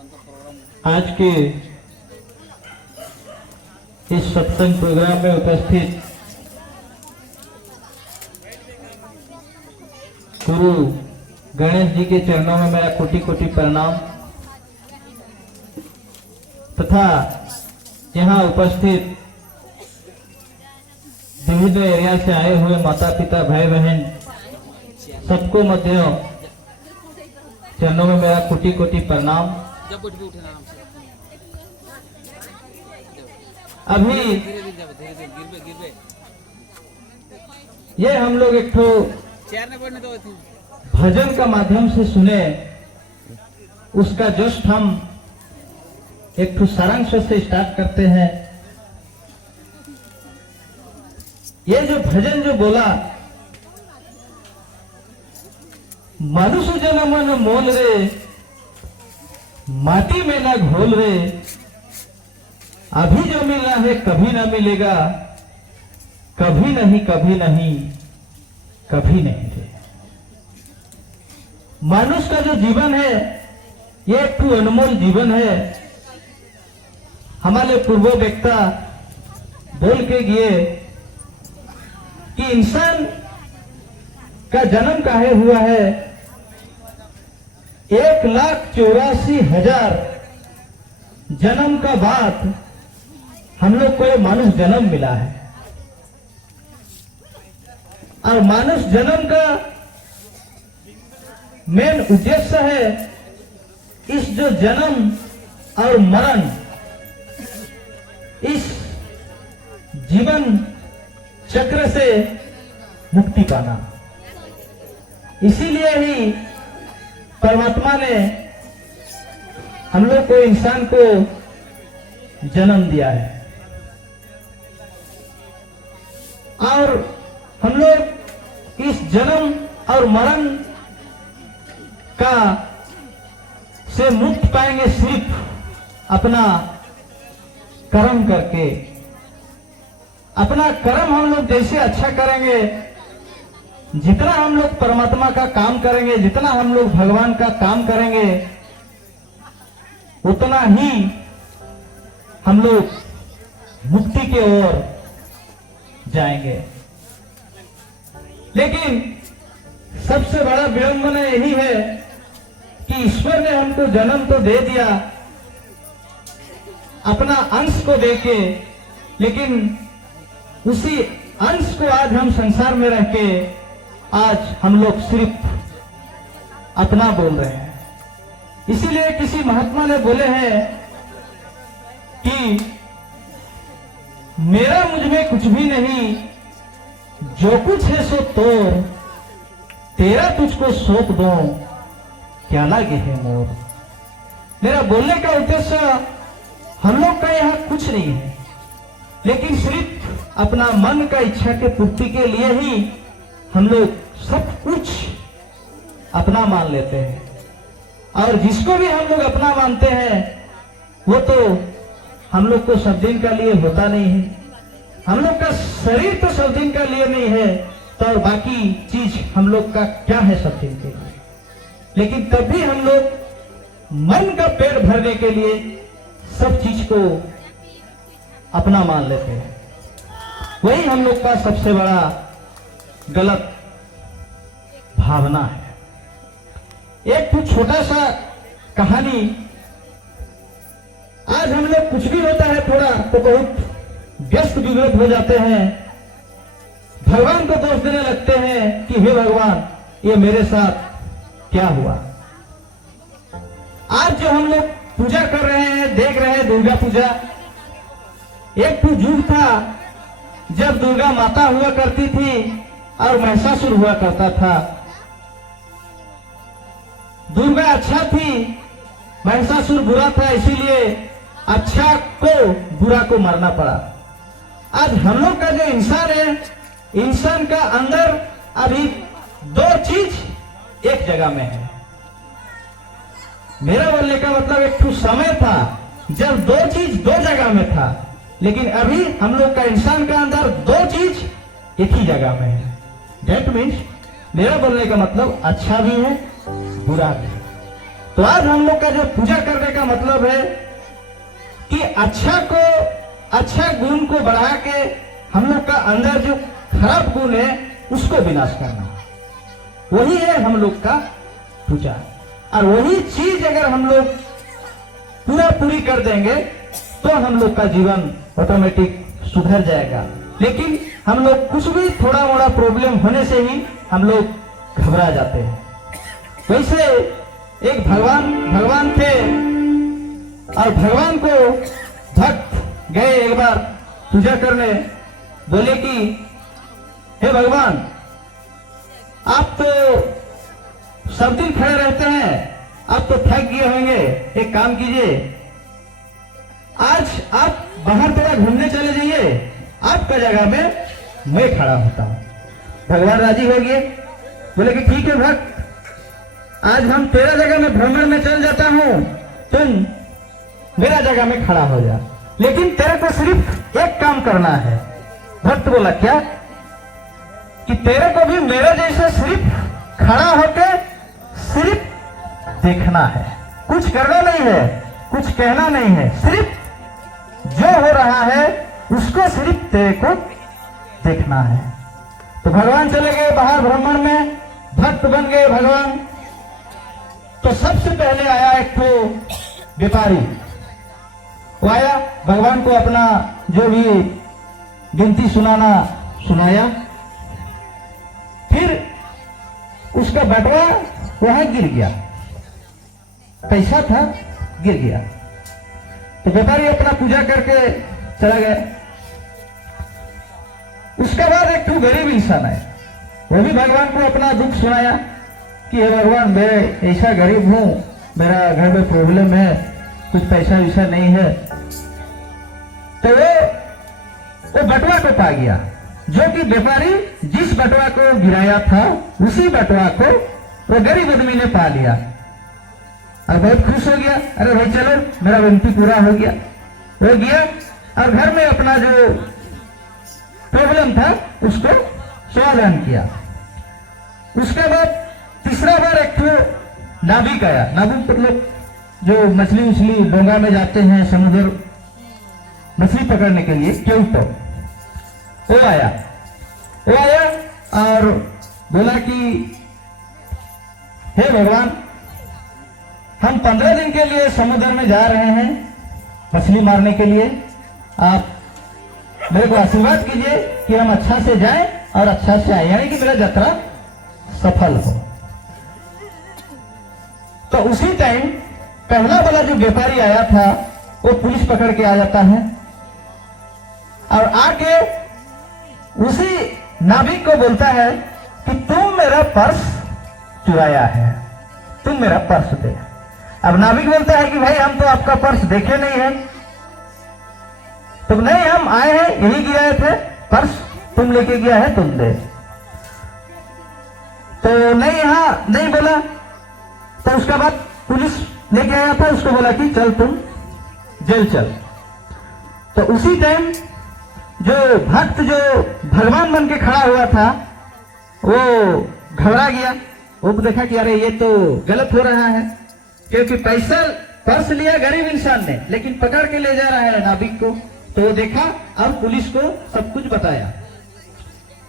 आज के इस सत्संग प्रोग्राम में उपस्थित गुरु गणेश जी के चरणों में मेरा कोटि कोटि प्रणाम तथा यहाँ उपस्थित विभिन्न एरिया से आए हुए माता पिता भाई बहन सबको मध्य चरणों में मेरा कोटि कोटि प्रणाम। अभी ये हम लोग एक ठो भजन का माध्यम से सुने, उसका जस्ट हम एक ठो सारांश से स्टार्ट करते हैं। ये जो भजन जो बोला, मनुष्य जन्म न मोल रे, माटी में ना घोल रे, अभी जो मिला है कभी ना मिलेगा, कभी नहीं कभी नहीं कभी नहीं रे। मनुष्य का जो जीवन है ये एक अनमोल जीवन है। हमारे पूर्व वक्ता बोल के गए कि इंसान का जन्म काहे हुआ है, 1,84,000 जन्म का बाद हम लोग को मानुष जन्म मिला है। और मानुष जन्म का मेन उद्देश्य है इस जो जन्म और मरण, इस जीवन चक्र से मुक्ति पाना। इसीलिए ही परमात्मा ने हम लोग को, इंसान को जन्म दिया है। और हम लोग इस जन्म और मरण का से मुक्त पाएंगे सिर्फ अपना कर्म करके। अपना कर्म हम लोग जैसे अच्छा करेंगे, जितना हम लोग परमात्मा का काम करेंगे, जितना हम लोग भगवान का काम करेंगे, उतना ही हम लोग मुक्ति की ओर जाएंगे। लेकिन सबसे बड़ा विडंबना यही है कि ईश्वर ने हमको जन्म तो दे दिया अपना अंश को देके, लेकिन उसी अंश को आज हम संसार में रह के आज हम लोग सिर्फ अपना बोल रहे हैं। इसीलिए किसी महात्मा ने बोले हैं कि मेरा मुझ में कुछ भी नहीं, जो कुछ है सो तोर, तेरा तुझको सौंप दो, क्या लागे है मोर। मेरा बोलने का उद्देश्य हम लोग का यहाँ कुछ नहीं है, लेकिन सिर्फ अपना मन का इच्छा के पूर्ति के लिए ही हम लोग सब कुछ अपना मान लेते हैं। और जिसको भी हम लोग अपना मानते हैं वो तो हम लोग को सब दिन का लिए होता नहीं है। हम लोग का शरीर तो सब दिन का लिए नहीं है, तो और बाकी चीज हम लोग का क्या है सब दिन के लिए। लेकिन तब भी हम लोग मन का पेट भरने के लिए सब चीज को अपना मान लेते हैं। वही हम लोग का सबसे बड़ा गलत भावना है। एक कुछ छोटा सा कहानी, आज हम लोग कुछ भी होता है थोड़ा तो बहुत व्यस्त विगत हो जाते हैं, भगवान को दोष देने लगते हैं कि हे भगवान ये मेरे साथ क्या हुआ। आज जो हम लोग पूजा कर रहे हैं, देख रहे हैं दुर्गा पूजा, एक युग था जब दुर्गा माता हुआ करती थी और महिषासुर हुआ करता था। दुर्गा अच्छा थी, महिषासुर बुरा था, इसीलिए अच्छा को बुरा को मारना पड़ा। आज हम लोग का जो इंसान है, इंसान का अंदर अभी दो चीज एक जगह में है। मेरा बोलने का मतलब एक ठो समय था जब दो चीज दो जगह में था, लेकिन अभी हम लोग का इंसान का अंदर दो चीज एक ही जगह में है। दैट मीन्स मेरा बोलने का मतलब अच्छा भी है बुरा भी है। तो आज हम लोग का जो पूजा करने का मतलब है कि अच्छा गुण को बढ़ा के हम लोग का अंदर जो खराब गुण है उसको विनाश करना, वही है हम लोग का पूजा। और वही चीज अगर हम लोग पूरी कर देंगे तो हम लोग का जीवन ऑटोमेटिक सुधर जाएगा। लेकिन हम लोग कुछ भी थोड़ा मोड़ा प्रॉब्लम होने से ही हम लोग घबरा जाते हैं। वैसे एक भगवान थे और भगवान को भक्त गए एक बार पूजा करने, बोले कि हे भगवान, आप तो सब दिन खड़े रहते हैं, आप तो थक गए होंगे, एक काम कीजिए, आज आप बाहर थोड़ा घूमने चले जाइए, आपका जगह में मैं खड़ा होता हूं। भगवान राजी हो गए, बोले कि ठीक है भक्त, आज हम तेरा जगह में भ्रमण में चल जाता हूं, तुम मेरा जगह में खड़ा हो जा, लेकिन तेरे को सिर्फ एक काम करना है। भक्त बोला क्या? कि तेरे को भी मेरे जैसे सिर्फ खड़ा होकर सिर्फ देखना है, कुछ करना नहीं है, कुछ कहना नहीं है, सिर्फ जो हो रहा है उसको सिर्फ तेरे को देखना है। तो भगवान चले गए बाहर भ्रमण में, भक्त बन गए भगवान। तो सबसे पहले आया एक तो व्यापारी, वो आया, भगवान को अपना जो भी गिनती सुनाया, फिर उसका बटवा वहां गिर गया, पैसा था गिर गया। तो व्यापारी अपना पूजा करके चला गया। उसके बाद एक गरीब इंसान है, वो भी भगवान को अपना दुख सुनाया कि हे भगवान, मैं ऐसा गरीब हूं, मेरा घर में प्रॉब्लम है, कुछ पैसा वैसा नहीं है। तो वो बटवा को पा गया, जो कि व्यापारी जिस बटवा को गिराया था उसी बटवा को वो गरीब आदमी ने पा लिया और बहुत खुश हो गया। अरे भाई चलो, मेरा विनती पूरा हो गया। वो गया और घर में अपना जो प्रॉब्लम था उसको समाधान किया। उसके बाद तीसरा बार एक तो नाविक आया। नाविक मतलब जो मछली डोंगा में जाते हैं समुद्र मछली पकड़ने के लिए, क्यों? तो वो आया और बोला कि हे भगवान, हम 15 दिन के लिए समुद्र में जा रहे हैं मछली मारने के लिए, आप मेरे को आशीर्वाद कीजिए कि हम अच्छा से जाएं और अच्छा से आए, यानी कि मेरा यात्रा सफल हो। तो उसी टाइम पहला वाला जो व्यापारी आया था वो पुलिस पकड़ के आ जाता है और आके उसी नाविक को बोलता है कि तुम मेरा पर्स चुराया है, तुम मेरा पर्स दे। अब नाविक बोलता है कि भाई हम तो आपका पर्स देखे नहीं है। तो नहीं, हम आए हैं यही गिराए थे, पर्स तुम लेके गया है, तुम दे। तो नहीं, यहाँ नहीं बोला। तो उसके बाद पुलिस लेके आया था, उसको बोला कि चल तुम जेल चल। तो उसी टाइम जो भक्त जो भगवान बन के खड़ा हुआ था वो घबरा गया। वो देखा कि अरे ये तो गलत हो रहा है, क्योंकि पैसा पर्स लिया गरीब इंसान ने, लेकिन पकड़ के ले जा रहा है नाविक को। तो वो देखा और पुलिस को सब कुछ बताया।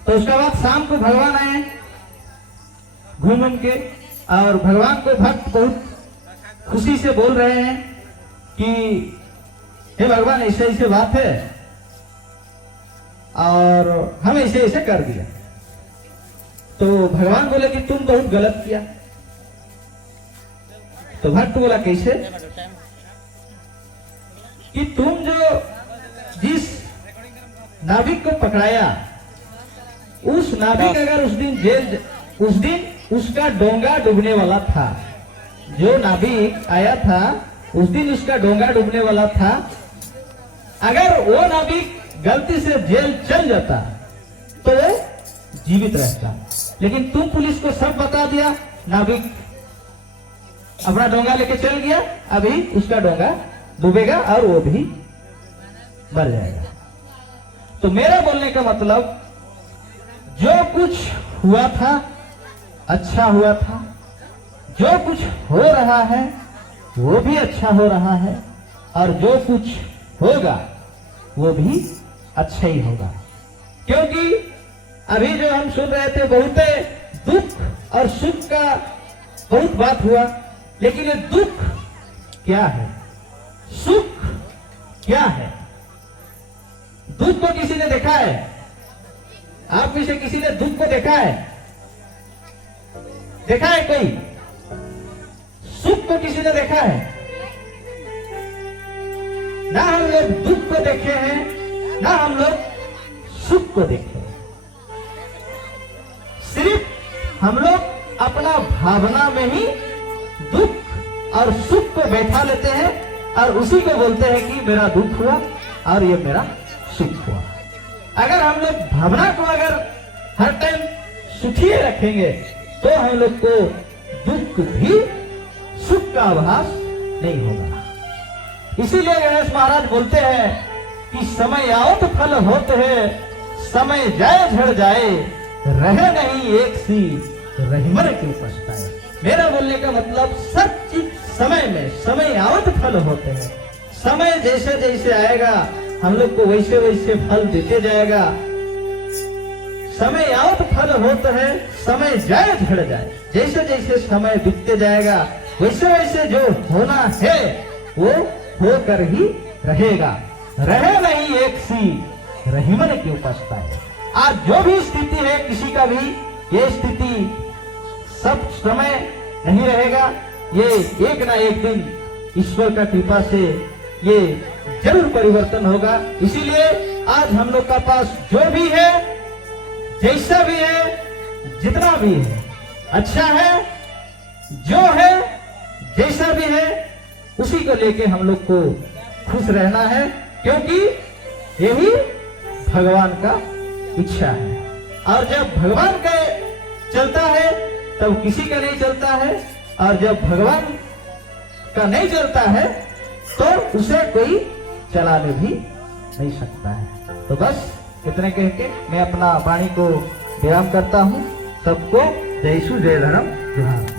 तो उसके बाद शाम को भगवान आए घूम के, और भगवान को भक्त बहुत खुशी से बोल रहे हैं कि हे भगवान, ऐसे ऐसे बात है और हम ऐसे ऐसे कर दिया। तो भगवान बोले कि तुम बहुत गलत किया। तो भक्त बोला कैसे? कि तुम जो जिस नाविक को पकड़ाया, उस नाविक अगर उस दिन उसका डोंगा डूबने वाला था। जो नाविक आया था उस दिन उसका डोंगा डूबने वाला था। अगर वो नाविक गलती से जेल चल जाता तो वो जीवित रहता, लेकिन तुम पुलिस को सब बता दिया। नाविक अपना डोंगा लेके चल गया, अभी उसका डोंगा डूबेगा और वो भी मर जाएगा। तो मेरा बोलने का मतलब, जो कुछ हुआ था अच्छा हुआ था, जो कुछ हो रहा है वो भी अच्छा हो रहा है और जो कुछ होगा वो भी अच्छा ही होगा। क्योंकि अभी जो हम सुन रहे थे बहुत दुख और सुख का बहुत बात हुआ, लेकिन ये दुख क्या है, सुख क्या है? दुख को किसी ने देखा है? आप में से किसी ने दुख को देखा है? देखा है कोई? सुख को किसी ने देखा है? ना हम लोग दुख को देखे हैं, ना हम लोग सुख को देखे हैं। सिर्फ हम लोग अपना भावना में ही दुख और सुख को बैठा लेते हैं और उसी को बोलते हैं कि मेरा दुख हुआ और ये मेरा सुख हुआ। अगर हम लोग भावना को अगर हर टाइम सुखी रखेंगे तो हम लोग को दुख भी सुख का आभास नहीं होगा। इसीलिए गणेश महाराज बोलते हैं कि समय आओ तो फल होते हैं, समय जाए झड़ जाए, रहे नहीं एक सी रहीमन क्यों पछताए। मेरा बोलने का मतलब सब चीज समय में, समय आओ तो फल होते हैं। समय जैसे जैसे आएगा हम लोग को वैसे वैसे फल देते जाएगा। समय आओ तो फल होते हैं, समय जाए झड़ जाए। जैसे जैसे समय बीतते जाएगा वैसे वैसे जो होना है वो होकर ही रहेगा। रहे नहीं एक सी रहीमन क्यों पछताए। आज जो भी स्थिति है किसी का भी, ये स्थिति सब समय नहीं रहेगा। ये एक ना एक दिन ईश्वर का कृपा से ये जरूर परिवर्तन होगा। इसीलिए आज हम लोग का पास जो भी है, जैसा भी है, जितना भी है, अच्छा है, जो है, जैसा भी है, उसी को लेके हम लोग को खुश रहना है, क्योंकि यही भगवान का इच्छा है। और जब भगवान का चलता है तब किसी का नहीं चलता है, और जब भगवान का नहीं चलता है तो उसे कोई चलाने भी नहीं सकता है। तो बस इतने कह के मैं अपना वाणी को विराम करता हूँ। सबको जय यीशु, जय धर्म, जय।